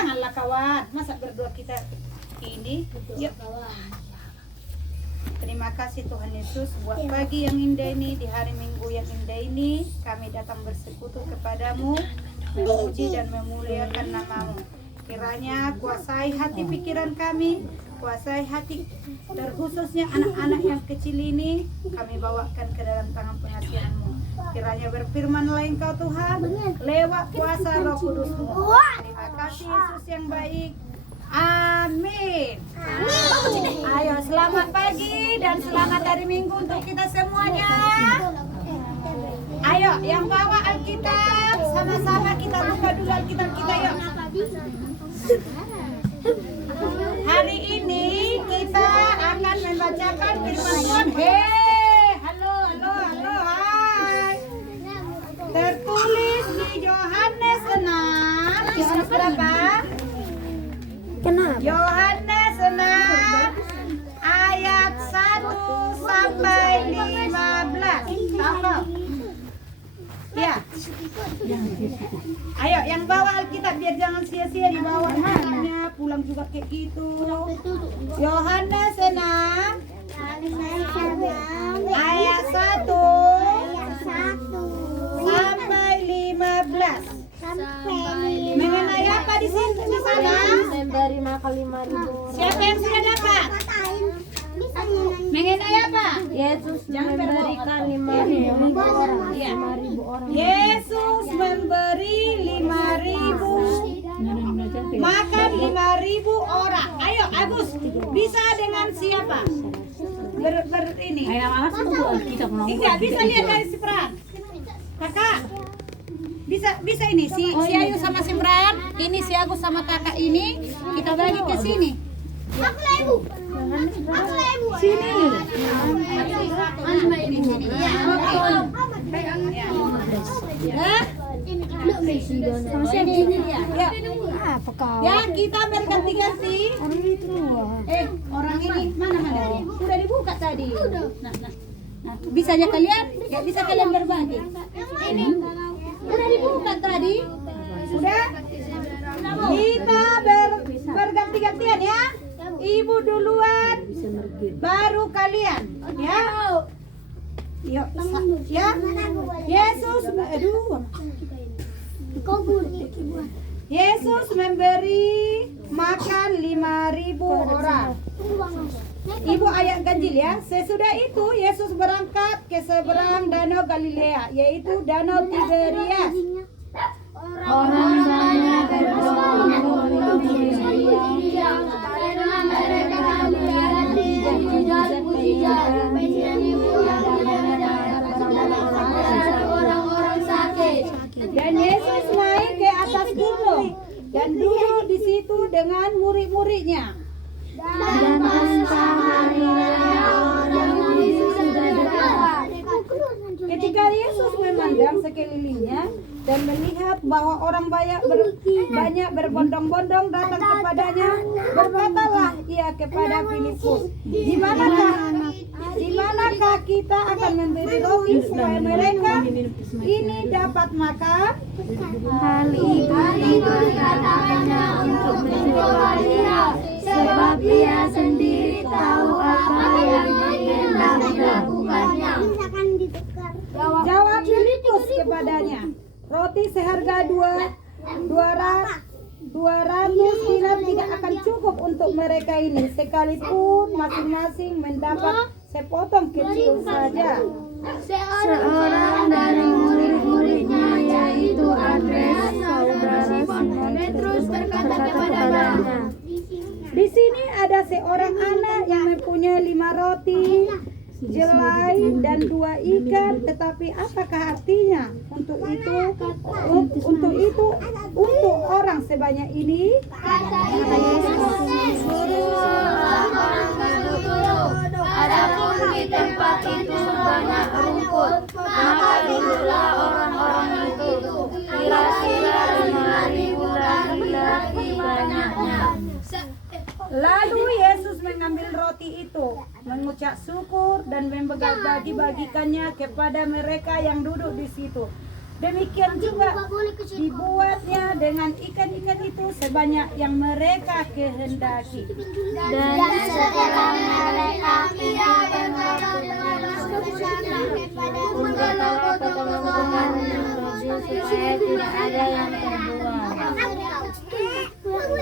Janganlah kawan, masa berdua kita ini. Yuk. Terima kasih Tuhan Yesus buat pagi yang indah ini, di hari Minggu yang indah ini. Kami datang bersekutu kepadamu, memuji dan memuliakan namamu. Kiranya kuasai hati pikiran kami, kuasai hati terkhususnya anak-anak yang kecil ini, kami bawakan ke dalam tangan pengasihan-Mu. Kiranya berfirmanlah Engkau Tuhan lewat kuasa Roh Kudus-Mu. Terima kasih Yesus yang baik. Amin. Ayo selamat pagi dan selamat hari Minggu untuk kita semuanya. Ayo yang bawa Alkitab, sama-sama kita buka dulu Alkitab kita yuk. Hari ini kita akan membacakan firman Tuhan. Halo, hai. Tertulis di Yohanes 6. Yohanes berapa? Kenapa? Yohanes 6 ayat 1 sampai 15. Tahu? Ya. Ayo yang bawa Alkitab biar jangan sia-sia dibawa hanya pulang juga kayak gitu. Yohanes 6 ayat 1 sampai 15. Mengenai apa di sini di sana? Dari makan 5.000. Siapa yang sudah dapat? Mengenai apa? Yesus memberikan 5.000 orang. 5.000 orang. Yesus memberi 5.000 makan 5.000 orang. Ayo Agus, bisa dengan siapa? Ini. Tidak bisa lihat dari Simran. Kakak. Bisa ini si Ayu sama Simran. Ini si Agus sama kakak ini kita bagi ke sini. Aku lah ibu. Sini. Ya kita berganti-ganti. Orang ini mana? Sudah dibuka tadi. Nah, bisa aja kalian? Ya bisa kalian berbagi. Ini sudah dibuka tadi. Sudah. Kita berganti-gantian ya. Ibu duluan, baru kalian. Ya. Yuk, ya. Yesus, Yesus memberi makan 5.000 orang. Ibu ayat ganjil ya. Sesudah itu Yesus berangkat ke seberang danau Galilea, yaitu danau Tiberias. Orang banyak berkumpul di dia karena mereka melihat mujizat orang-orang sakit. Dan Yesus naik ke atas gunung dan duduk di situ dengan murid-muridnya. Dan orang sudah dekat. Ketika Yesus memandang sekelilingnya dan melihat bahwa orang banyak berbondong-bondong datang kepadanya, berkatalah ia kepada Filipus, di manakah kita akan memberi roti supaya mereka ini dapat makan? Hal itu dikatakannya untuk mencoba dia, sebab dia sendiri tahu apa yang hendak dilakukannya. Jawab Filipus kepadanya, roti seharga 200 dinar tidak akan cukup untuk mereka ini, sekalipun masing-masing mendapat sepotong kecil saja. Seorang dari murid-muridnya, yaitu Andreas, saudara Simon Petrus, berkata kepadanya, di sini ada seorang anak yang mempunyai 5 roti, jelai dan 2 ikan, tetapi apakah artinya untuk orang sebanyak ini? kata Yesus, orang berduduk. Adapun di tempat itu banyak rumput, maka duduklah orang-orang itu, kira-kira 5.000 laki-laki banyaknya. Lalu Yesus mengambil roti itu, mengucap syukur dan membagi-bagikannya kepada mereka yang duduk di situ. Demikian juga dibuatnya dengan ikan-ikan itu sebanyak yang mereka kehendaki. Dan setelah mereka itu berkatalah kepada yang baju supaya tidak ada yang terbuang.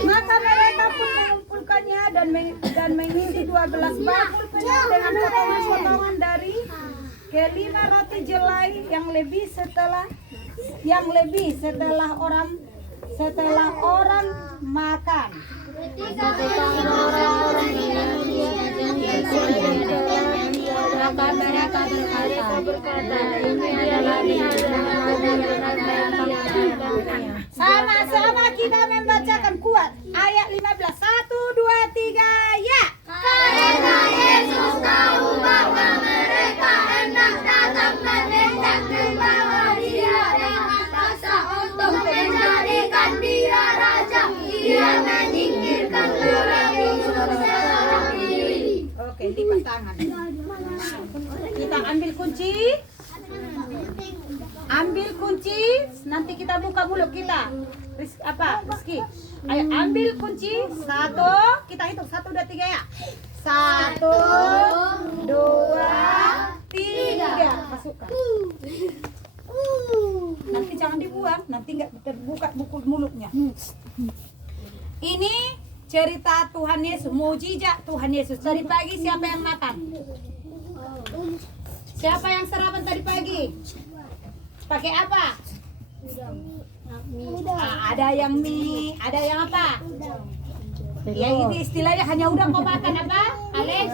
Maka mereka pun mengumpulkannya dan mengisi 12 bakul penuh dengan potongan-potongan dari kelima roti jelai yang lebih setelah orang makan. Ketika orang-orang maka mereka berkata, ini adalah Sama-sama kita membacakan kuat ayat 15. 1, 2, 3, ya. Karena Yesus tahu bahwa mereka hendak datang mendekat ke bawah Dia dengan rasa untuk menjadikan Dia raja, Dia menyingkirkan lebih seorang diri. Oke, lipat tangan. Kita ambil kunci. Ambil kunci, nanti kita buka mulut kita. Rizky? Ayo ambil kunci. 1, kita hitung 1, 2, 3 ya. 1, 2, 3. Masukkan. Nanti jangan dibuang, nanti nggak terbuka buku mulutnya. Ini cerita Tuhan Yesus, mujizat Tuhan Yesus. Tadi pagi siapa yang makan? Siapa yang sarapan tadi pagi? Pakai apa? Ada yang mie, ada yang apa? Ya ini istilahnya hanya udang kau makan apa? Alex?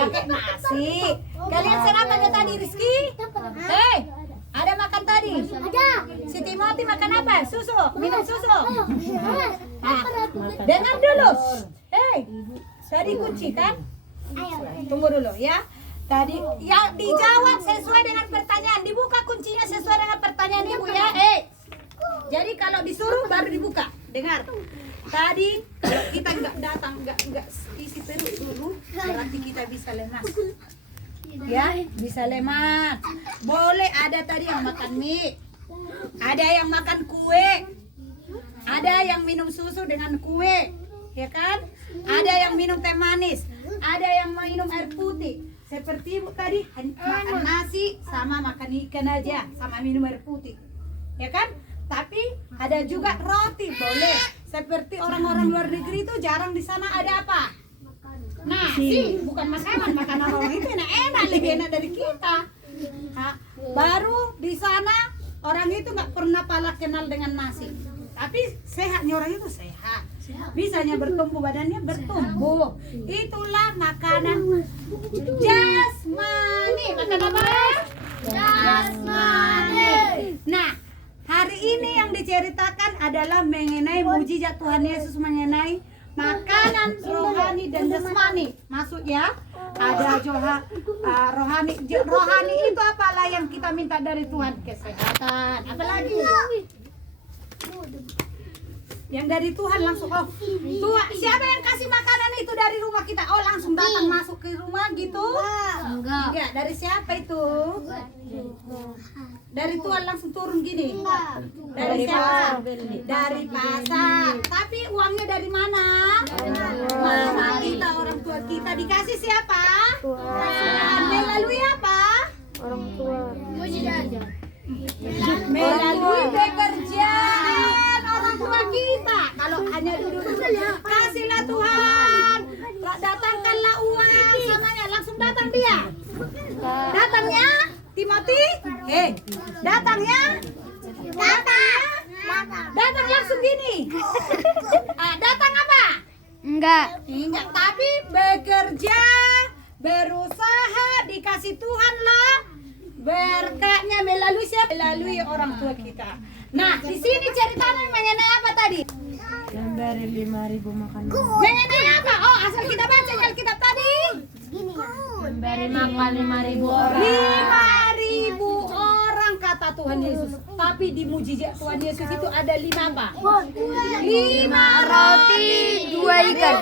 Pakai nasi. Kalian sarapannya tadi Rizky? Ada makan tadi? Ada. Si Timothy makan apa? Susu? Minum susu? Dengar dulu. Tadi kunci kan? Tunggu dulu ya. Tadi ya dijawab sesuai dengan pertanyaan. Dibuka kuncinya sesuai dengan pertanyaan Ibu ya. Jadi kalau disuruh baru dibuka. Dengar. Tadi kalau kita nggak datang, nggak isi perut dulu, berarti kita bisa lemas. Ya, bisa lemas. Boleh ada tadi yang makan mie, ada yang makan kue, ada yang minum susu dengan kue, ya kan? Ada yang minum teh manis, ada yang minum air putih. Seperti tadi makan nasi sama makan ikan aja, sama minum air putih, ya kan? Tapi ada juga roti, boleh. Seperti orang-orang luar negeri itu jarang di sana ada apa? Nasi, bukan makanan. Makanan orang itu enak, lebih enak dari kita. Baru di sana orang itu nggak pernah pala kenal dengan nasi. Tapi sehatnya orang itu sehat. Bisanya bertumbuh, badannya bertumbuh. Itulah makanan jasmani. Makan apa? Jasmani. Nah, hari ini yang diceritakan adalah mengenai mujizat Tuhan Yesus mengenai makanan rohani dan jasmani. Masuk ya. Ada rohani. Rohani itu apalah yang kita minta dari Tuhan? Kesehatan. Apalagi? Yang dari Tuhan langsung Tuhan, siapa yang kasih makanan itu dari rumah kita? Langsung datang masuk ke rumah gitu? Enggak. Dari siapa itu? Dari Tuhan langsung turun gini. Dari siapa? Dari pasar. Tapi uangnya dari mana? Mama kita, orang tua kita. Dikasih siapa? Tuhan. Melalui apa? Orang tua. Melalui pekerjaan orang tua kita. Kalau hanya duduk, kasihlah Tuhan, datangkanlah uang samanya, langsung datang dia. Datangnya Timothy, datangnya datang langsung gini. Datang apa? Enggak. Tapi bekerja, berusaha, dikasih Tuhan lah. Berkatnya melalui siapa? Melalui orang tua kita. Nah, di sini ceritanya mengenai apa tadi? Memberi 5.000 makanan. Mengenai apa? Asal kita baca Alkitab tadi. Memberi makan 5.000 orang. 5.000 orang kata Tuhan Yesus. Tapi di mujizat Tuhan Yesus itu ada 5 apa? 5 roti, 2 ikan.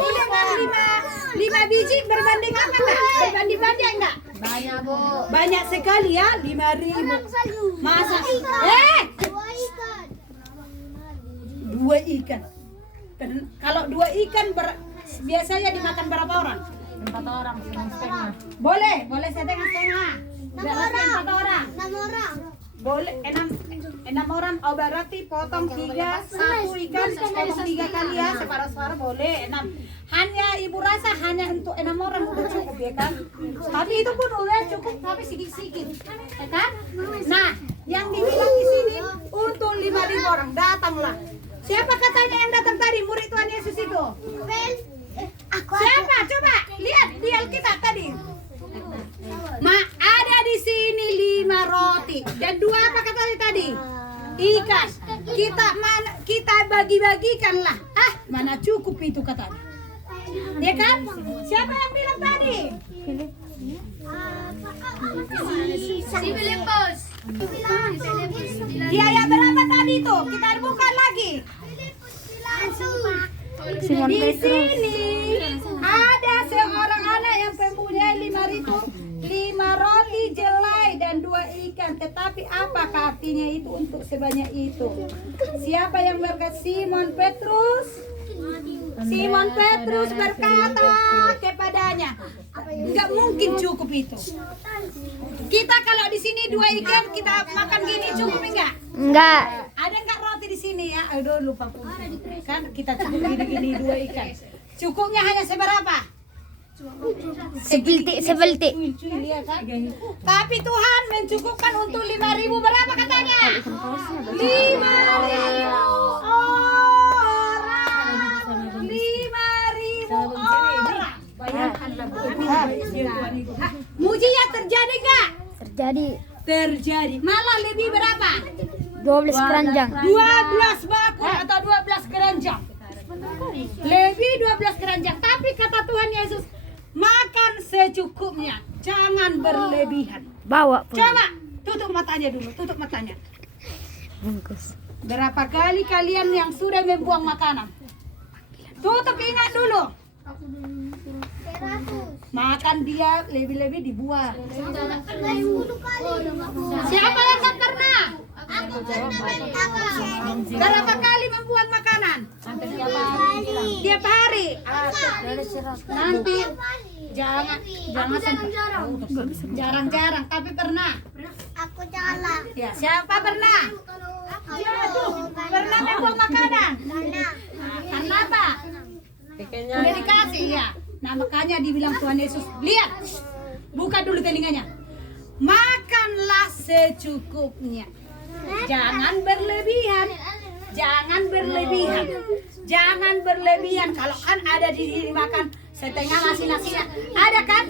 5 5 biji berbanding apa enggak? Berbanding banyak enggak? Banyak, Bu. Banyak sekali ya, 5.000. Masa? Dua ikan. Kalau 2 ikan biasanya dimakan berapa orang? 4 orang, setengah. Boleh setengah-setengah. 4 orang. 6 orang. Boleh 6 orang. Oh berarti potong 3, 1 ikan potong 3 kali ya, separuh-separuh boleh 6. Hanya ibu rasa hanya untuk 6 orang udah cukup ya kan? Tapi itu pun udah cukup tapi sedikit-sedikit, ya kan? Nah, yang dibilang di sini untuk 5.000 orang datanglah. Siapa katanya yang datang tadi murid Tuhan Yesus itu? Siapa? Coba lihat di Alkitab tadi. Ada di sini 5 roti dan 2 apa katanya tadi? Ikan. Kita bagi-bagikanlah. Mana cukup itu katanya. Ya kan? Siapa yang bilang tadi? Si Filipus. Dia yang berapa tadi tuh? Kita buka lagi. Simon Di Petrus. sini ada seorang anak yang mempunyai 5 roti jelai dan 2 ikan. Tetapi apakah artinya itu untuk sebanyak itu? Siapa yang berkata? Simon Petrus. Simon Petrus berkata kepadanya, nggak mungkin cukup itu. Kita kalau di sini 2 ikan kita makan gini cukup enggak? Enggak. Ada enggak roti di sini ya? Aduh lupa kan kita cukup gini 2 ikan. Cukupnya hanya seberapa? Sebeltik. Iya kan? Tapi Tuhan mencukupkan untuk 5.000 berapa katanya? 5.000 orang. 5.000 orang. Bayangkanlah. Mujizat terjadi enggak? Terjadi. Malah lebih berapa? 12 keranjang. 12 bakul atau 12 keranjang. Lebih 12 keranjang. Tapi kata Tuhan Yesus, makan secukupnya, jangan berlebihan. Bawa pulang. Coba tutup matanya dulu, tutup matanya. Bungkus. Berapa kali kalian yang sudah membuang makanan? Tutup, ingat dulu. Makan dia lebih-lebih dibuang. Siapa yang tak pernah? Berapa kali membuang makanan? Tiap hari. Nanti jarang-jarang, tapi pernah. Aku jalan. Ya, siapa pernah? Pernah membuang makanan? Karena apa? Udah dikasih ya. Nah makanya dibilang Tuhan Yesus, lihat, buka dulu telinganya. Makanlah secukupnya. Jangan berlebihan. Jangan berlebihan. Kalau kan ada di sini makan setengah nasinya. Ada kan?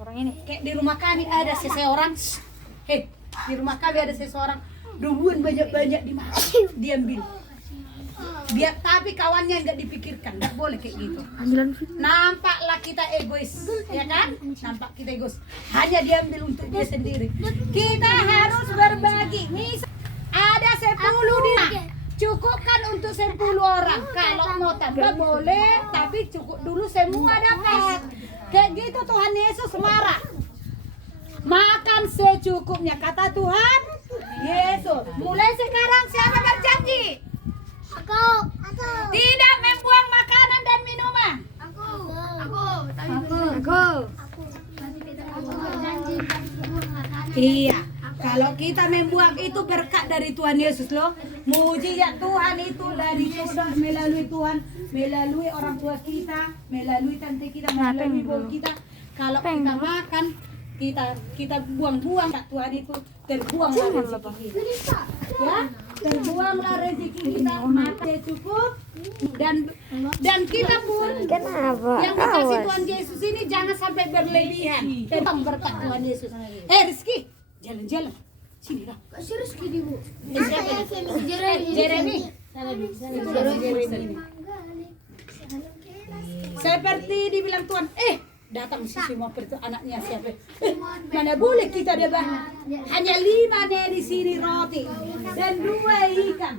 Orang ini. Kayak di rumah kami ada seseorang. Di rumah kami ada seseorang. Duluan banyak-banyak dimakan, diambil. Biar tapi kawannya nggak dipikirkan, nggak boleh kayak gitu. Nampaklah kita egois, ya kan? Nampak kita egois. Hanya diambil untuk dia sendiri. Kita harus berbagi. Misal ada 10 dia, cukupkan untuk 10 orang. Kalau mau tambah boleh, tapi cukup dulu semua dapat. Kayak gitu Tuhan Yesus marah. Makan secukupnya, kata Tuhan Yesus. Mulai sekarang siapa berjanji? Aku. Tidak membuang makanan dan minuman. Aku. Iya. Kalau kita membuang itu berkat dari Tuhan Yesus loh. Mujizat Tuhan itu dari Tuhan, melalui Tuhan, melalui orang tua kita, melalui tante kita, melalui ibu kita. Kalau kita makan, kita buang-buang, Tuhan itu terbuanglah rezeki kita. Ya, terbuanglah rezeki kita, maka cukup dan kita pun Kenapa? yang dikasih Tuhan Yesus ini jangan sampai berlebihan tentang berkat Tuhan Yesus. Rizky, jalan-jalan sini lah. Kasih Rizky di Bu. Jeremy. Seperti dibilang Tuhan, datang si semua anaknya siapa? Mana boleh kita dapat hanya 5 dari sini roti dan 2 ikan.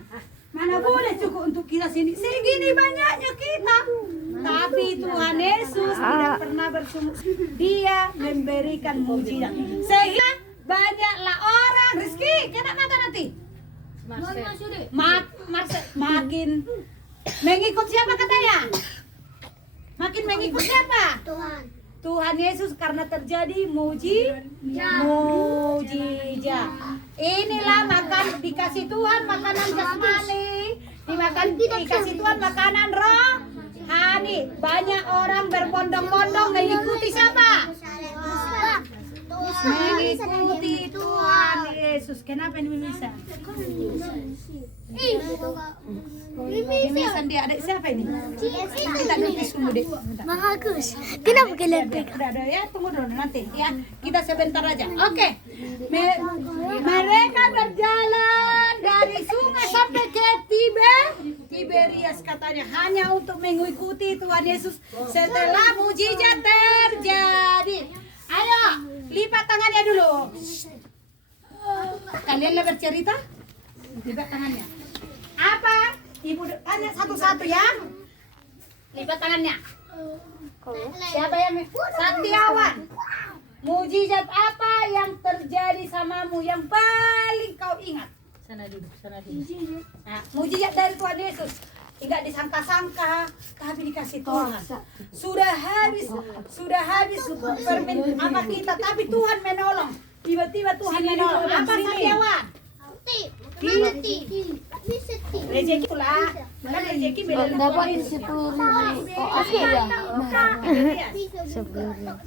Mana boleh cukup untuk kita sini. Segini banyaknya kita. Tapi Tapi Tuhan Yesus tidak pernah bersungguh. Dia memberikan mujizat. Sehingga banyaklah orang. Rizky, kena mata nanti. Makin mengikut siapa katanya? Makin mengikut siapa? Tuhan Yesus, karena terjadi mujizat. Inilah makan dikasih Tuhan makanan jasmani, dikasih Tuhan makanan rohani. Banyak orang berbondong-bondong mengikuti siapa? Mengikuti Tuhan Yesus. Kenapa ini bisa? Mimisan dia adik siapa ini? Kita ngerti semua deh. Bagus. Kenapa kalian Udah ya, tunggu dulu nanti ya. Kita sebentar aja. Oke. Mereka berjalan dari sungai sampai ke Tiberias katanya, hanya untuk mengikuti Tuhan Yesus. Setelah mujizat terjadi. Ayo, lipat tangannya dulu. Kalian lebar cerita? Lipat tangannya. Apa? Ibu tanya satu-satu ya. Lipat tangannya. Siapa yang Satiawan? Mujizat apa yang terjadi samamu yang paling kau ingat? Sana dulu. Nah, mujizat dari Tuhan Yesus. Tidak disangka-sangka, tapi dikasih Tuhan. Sudah habis apa kita, tapi Tuhan menolong. Tiba-tiba Tuhan menolong. Apa Satiawan? Rezeki pula. Kan rezeki beda. Dapat 10.000. Oh, oke ya.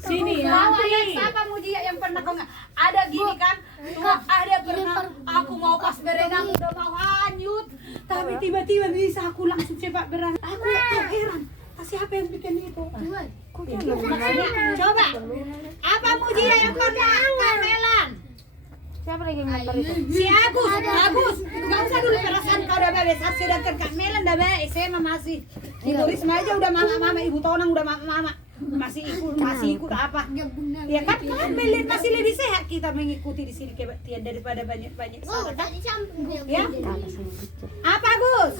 Sini ya. Apa mujizat yang pernah kau nggak? Ada gini kan? Ada pernah aku mau pas berenang udah mau hanyut, tapi tiba-tiba bisa aku langsung cepat berenang. Aku heran. Siapa yang bikin itu? Coba. Apa mujizat yang pernah Kamelan? Siapa lagi yang ngantar itu? Si Agus. Nggak usah dulu perasaan kau udah besar, sedangkan Kak Melan udah SMA masih. Ibu Risma aja udah mama, Ibu Tonang udah mama. Masih ikut apa? Ya kan masih lebih sehat kita mengikuti di sini kebaktian daripada banyak salah kan? Ya. Apa Agus?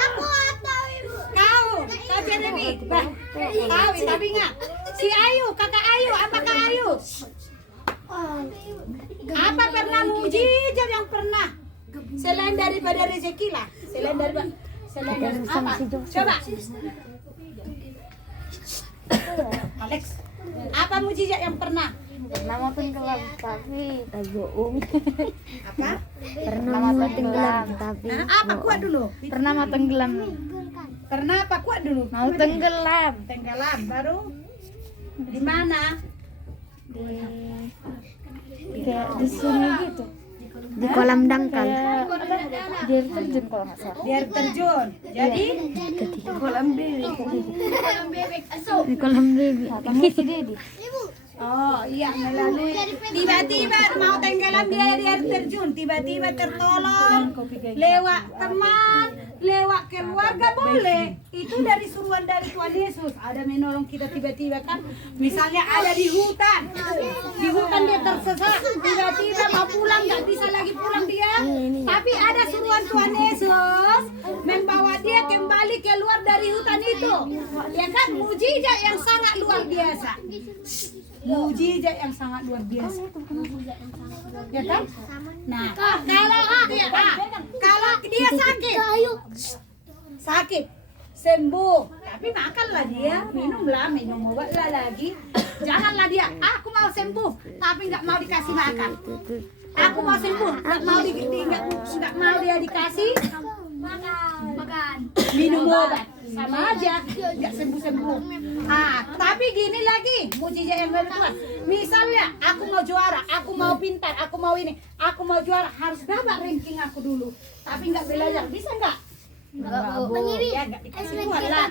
Aku atau ibu? Kau Jeremy. Tahu tapi nggak? Si Ayu, kakak Ayu, apa Kak Ayu? Apa pernah mujizat yang pernah? Selain daripada rezeki lah. Selain dari apa? Coba. Alex. Apa mujizat yang pernah? Pernah mau tenggelam tapi bohong. Apa? Pernah mau tenggelam tapi Apa kuat dulu? pernah mau tenggelam. Pernah apa kuat dulu? Mau tenggelam Tenggelam baru di mana? di sini gitu. Di kolam dangkal. Di air terjun kalau nggak salah. Di air terjun. Jadi Di kolam bebek. Di kolam bebek. Kamu si Dedi. oh iya melalui tiba-tiba mau tenggelam dia di air terjun, tiba-tiba tertolong lewat teman, lewat keluarga boleh. Itu dari suruhan dari Tuhan Yesus. Ada menolong kita tiba-tiba kan. Misalnya ada di hutan dia tersesat, tiba-tiba mau pulang nggak bisa lagi pulang dia. Tapi ada suruhan Tuhan Yesus membawa dia kembali keluar dari hutan itu. Ya kan, mujizat yang sangat luar biasa. Mujizat yang sangat luar biasa. Ya kan? Nah, kalau dia sakit sembuh, tapi makanlah dia, minum obatlah lagi. Janganlah dia, aku mau sembuh, tapi nggak mau dikasih makan. Aku mau sembuh, nggak mau dia dikasih makan, minum obat, sama aja, nggak sembuh. Tapi gini lagi, mujizat yang dari Tuhan. Misalnya, aku mau juara, aku mau pintar, aku mau ini, aku mau juara, harus dapat ranking aku dulu. Tapi nggak belajar, bisa nggak? Ya nggak dikasih Tuhan lah.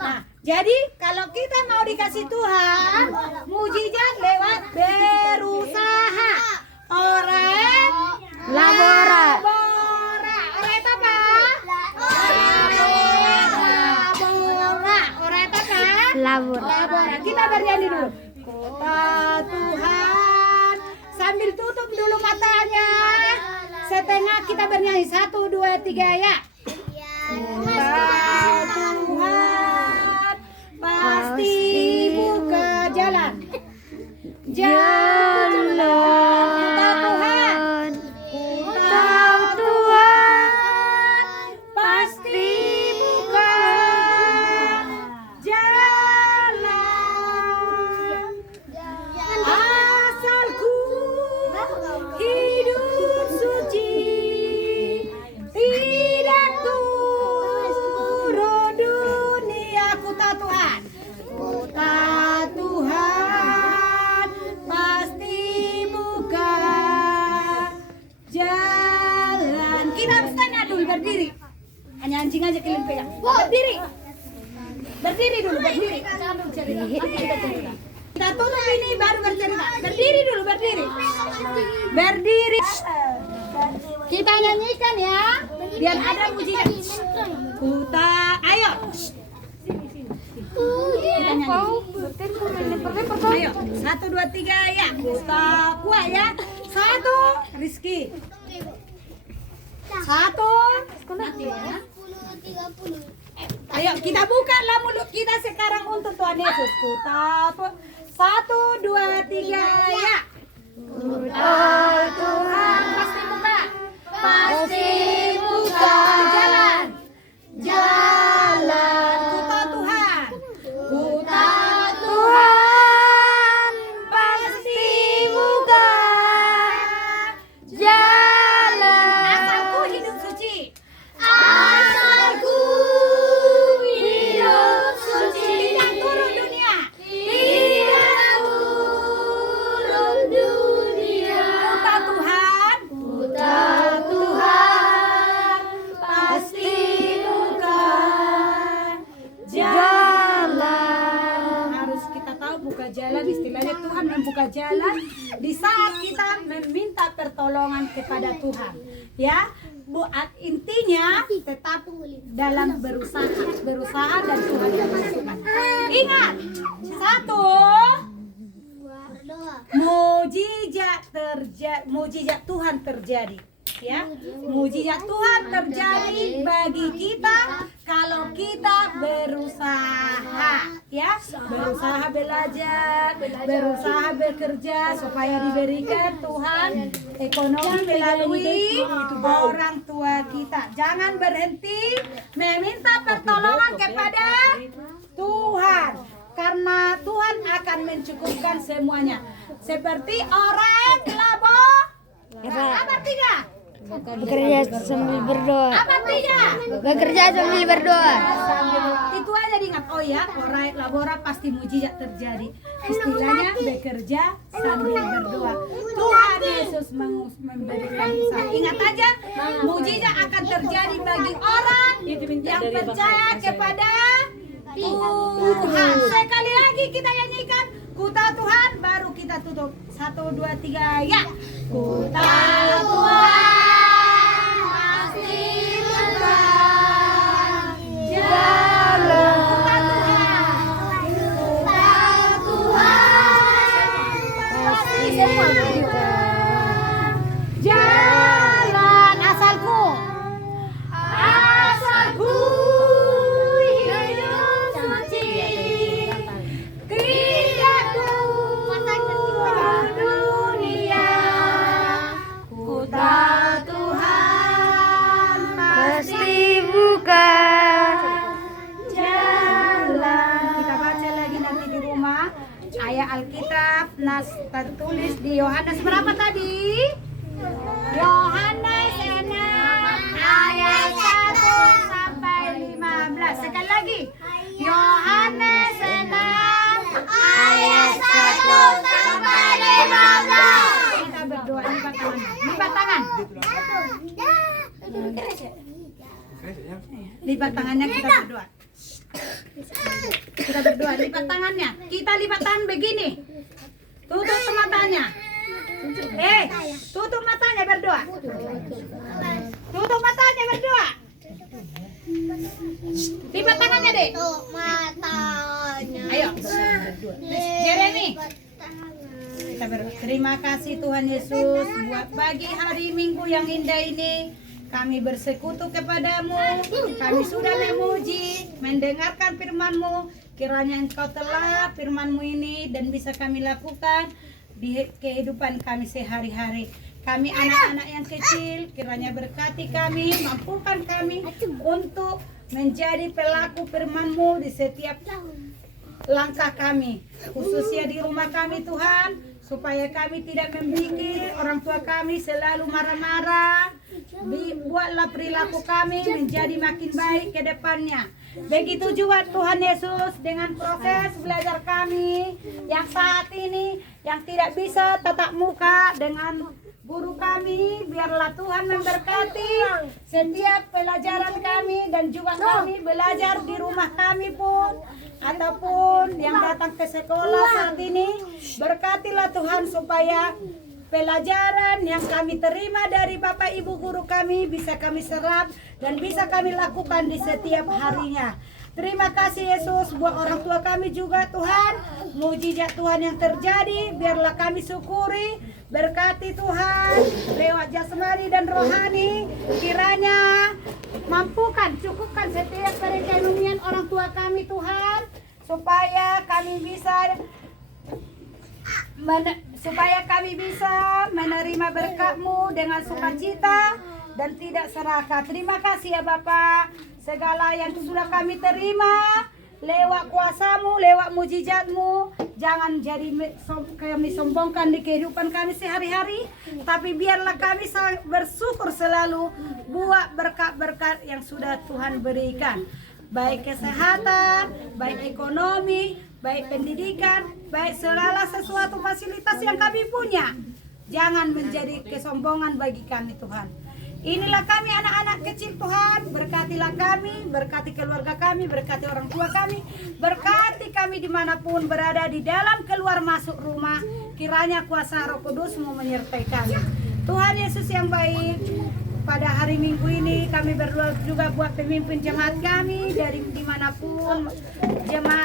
Nah, jadi kalau kita mau dikasih Tuhan, mujizat lewat berusaha. Labora. Oret apa? Labora. Kita bernyanyi dulu. Kota Tuhan. Sambil tutup dulu matanya. Setengah kita bernyanyi. 1, 2, 3 ya. Kota anjing aja kalian pegang. Berdiri. Berdiri dulu, berdiri. Kita tutup ini baru bercerita. Berdiri dulu, berdiri. Berdiri. Kita nyanyikan ya. Biar ada mujikan. Ayo. Kita nyanyi. Ayo, 1, 2, 3 ya. Kuta kuat ya. 1, Rizky. 1. Nanti ya. Ayo kita bukalah mulut kita sekarang untuk Tuhan Yesus. Kuta 1, 2, 3 ya. Kuta Tuhan. Pasti buka. Pasti buka jalan. Jalan. Kuta Tuhan. Kuta Tuhan. Pasti buka jalan. Asalku hidup suci. Asalku hidup suci. Tidak turun dunia. Tidak turun dunia. Kuta Tuhan. Kuta Tuhan. Pasti buka jalan. Harus kita tahu buka jalan. Istilahnya Tuhan membuka jalan di saat kita meminta pertolongan kepada Tuhan. Ya. Intinya tetap dalam berusaha dan Tuhan yang menentukan. Ingat, 1, mujizat Tuhan terjadi. Ya, mujizat Tuhan terjadi bagi kita kalau kita berusaha, ya, berusaha belajar, berusaha bekerja supaya diberikan Tuhan ekonomi melalui orang tua kita. Jangan berhenti meminta pertolongan kepada Tuhan, karena Tuhan akan mencukupkan semuanya. Seperti orang labo, apa artinya? Bekerja sambil berdoa. Apa artinya? Bekerja sambil berdoa. Itu aja diingat. Oh ya, orang labora pasti mujizat terjadi. Istilahnya bekerja sambil berdoa. Tuhan Yesus memberikan usaha. Ingat aja, mujizat akan terjadi bagi orang yang percaya kepada Tuhan. Sekali lagi kita nyanyikan Kuta Tuhan, baru kita tutup. 1, 2, 3 ya. Kuta Tuhan. Jalan asalku hidup suci, tidak turun dunia. Kuta Tuhan pasti buka jalan. Kita baca lagi nanti di rumah. Ayat Alkitab tertulis di Yohanes berapa tadi? Yohanes 6 ayat 1 sampai 15. Sekali lagi. Yohanes 6 ayat 1 sampai 15. Kita berdoa lipat tangan. Lipat tangan. Lipat tangannya kita berdoa. Kita berdoa, lipat tangannya. Kita lipat tangan begini. Tutup matanya. Tutup matanya berdoa. Tutup matanya berdoa. Lipat tangannya, Dek. Ayo. Jeremy. Kita terima kasih Tuhan Yesus buat pagi hari Minggu yang indah ini. Kami bersekutu kepadamu, kami sudah memuji, mendengarkan firman-Mu. Kiranya Engkau telah firman-Mu ini dan bisa kami lakukan di kehidupan kami sehari-hari. Kami anak-anak yang kecil, kiranya berkati kami, mampukan kami untuk menjadi pelaku firman-Mu di setiap langkah kami, khususnya di rumah kami Tuhan, supaya kami tidak membuat orang tua kami selalu marah-marah. Buatlah perilaku kami menjadi makin baik ke depannya. Begitu juga Tuhan Yesus dengan proses belajar kami yang saat ini yang tidak bisa tatap muka dengan guru kami, biarlah Tuhan memberkati setiap pelajaran kami dan juga kami belajar di rumah kami pun ataupun yang datang ke sekolah saat ini. Berkatilah Tuhan supaya pelajaran yang kami terima dari Bapak Ibu guru kami bisa kami serap dan bisa kami lakukan di setiap harinya. Terima kasih Yesus buat orang tua kami juga Tuhan. Mujizat Tuhan yang terjadi biarlah kami syukuri. Berkati Tuhan lewat jasmani dan rohani. Kiranya mampukan, cukupkan setiap perekonomian orang tua kami Tuhan. Supaya kami bisa menerima berkat-Mu dengan sukacita dan tidak serakah. Terima kasih ya Bapak. Segala yang sudah kami terima lewat kuasa-Mu, lewat mujizat-Mu, jangan jadi kami sombongkan di kehidupan kami sehari-hari, tapi biarlah kami bersyukur selalu buat berkat-berkat yang sudah Tuhan berikan, baik kesehatan, baik ekonomi, baik pendidikan, baik segala sesuatu fasilitas yang kami punya. Jangan menjadi kesombongan bagi kami Tuhan. Inilah kami anak-anak kecil Tuhan, berkatilah kami, berkati keluarga kami, berkati orang tua kami, berkati kami dimanapun berada di dalam keluar masuk rumah, kiranya kuasa Roh Kudus-Mu menyertai kami. Tuhan Yesus yang baik, pada hari Minggu ini kami berdoa juga buat pemimpin jemaat kami dari dimanapun,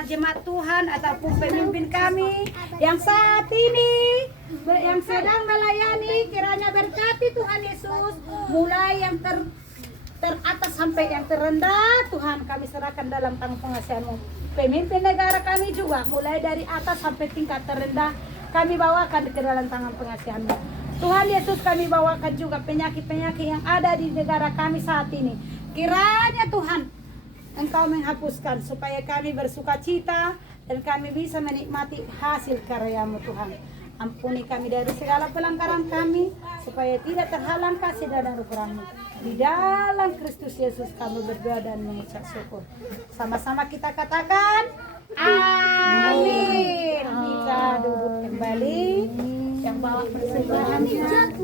jemaat Tuhan ataupun pemimpin kami yang saat ini yang sedang melayani, kiranya berkati Tuhan Yesus, mulai yang teratas sampai yang terendah. Tuhan kami serahkan dalam tangan pengasihan-Mu. Pemimpin negara kami juga mulai dari atas sampai tingkat terendah kami bawakan ke dalam tangan pengasihan-Mu. Tuhan Yesus, kami bawakan juga penyakit-penyakit yang ada di negara kami saat ini. Kiranya Tuhan Engkau menghapuskan supaya kami bersukacita dan kami bisa menikmati hasil karya-Mu Tuhan. Ampuni kami dari segala pelanggaran kami supaya tidak terhalang kasih dan anugerah-Mu. Di dalam Kristus Yesus kami berdoa dan mengucap syukur. Sama-sama kita katakan amin. Kita duduk kembali. Yang bawa persembahannya